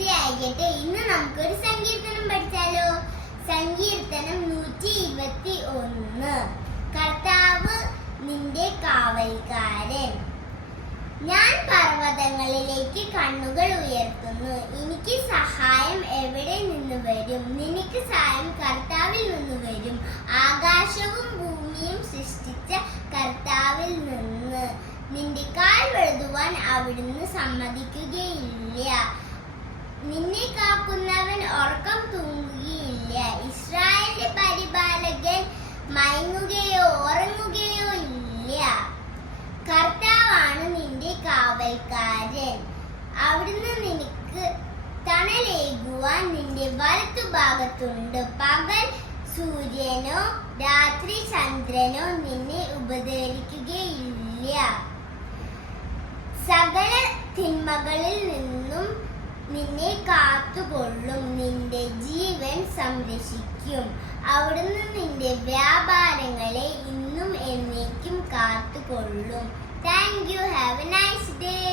സമൃദ്ധിയാകട്ടെ. ഇന്ന് നമുക്കൊരു സങ്കീർത്തനം പഠിച്ചാലോ? സങ്കീർത്തനം 121. കർത്താവ് നിന്റെ കാവൽക്കാരൻ. ഞാൻ പർവ്വതങ്ങളിലേക്ക് കണ്ണുകൾ ഉയർത്തുന്നു. എനിക്ക് സഹായം എവിടെ നിന്ന് വരും? നിനക്ക് സഹായം കർത്താവിൽ നിന്ന് വരും. ആകാശവും ഭൂമിയും സൃഷ്ടിച്ച കർത്താവിൽ നിന്ന്. നിന്റെ കാൽ വഴുതുവാൻ അവിടുന്ന് സമ്മതിക്കുകയില്ല. നിന്നെ കാക്കുന്നവൻ ഉറക്കം തൂങ്ങുകയില്ല. ഇസ്രായേലിന്റെ പരിപാലകൻ മയങ്ങുകയോ ഉറങ്ങുകയോ ഇല്ല. കർത്താവാണ് നിന്റെ കാവൽക്കാരൻ. അവിടുന്ന് നിനക്ക് തണലേകുവാൻ നിന്റെ വലത്തുഭാഗത്തുണ്ട്. പകൽ സൂര്യനോ രാത്രി ചന്ദ്രനോ നിന്നെ ഉപദ്രവിക്കുകയില്ല. സകല തിന്മകളിൽ നിന്നും നിന്നെ കാത്തുകൊള്ളും. നിന്റെ ജീവൻ സംരക്ഷിക്കും. അവിടുന്ന് നിന്റെ വ്യാപാരങ്ങളെ ഇന്നും എന്നേക്കും കാത്തുകൊള്ളും. Thank you. Have a nice day.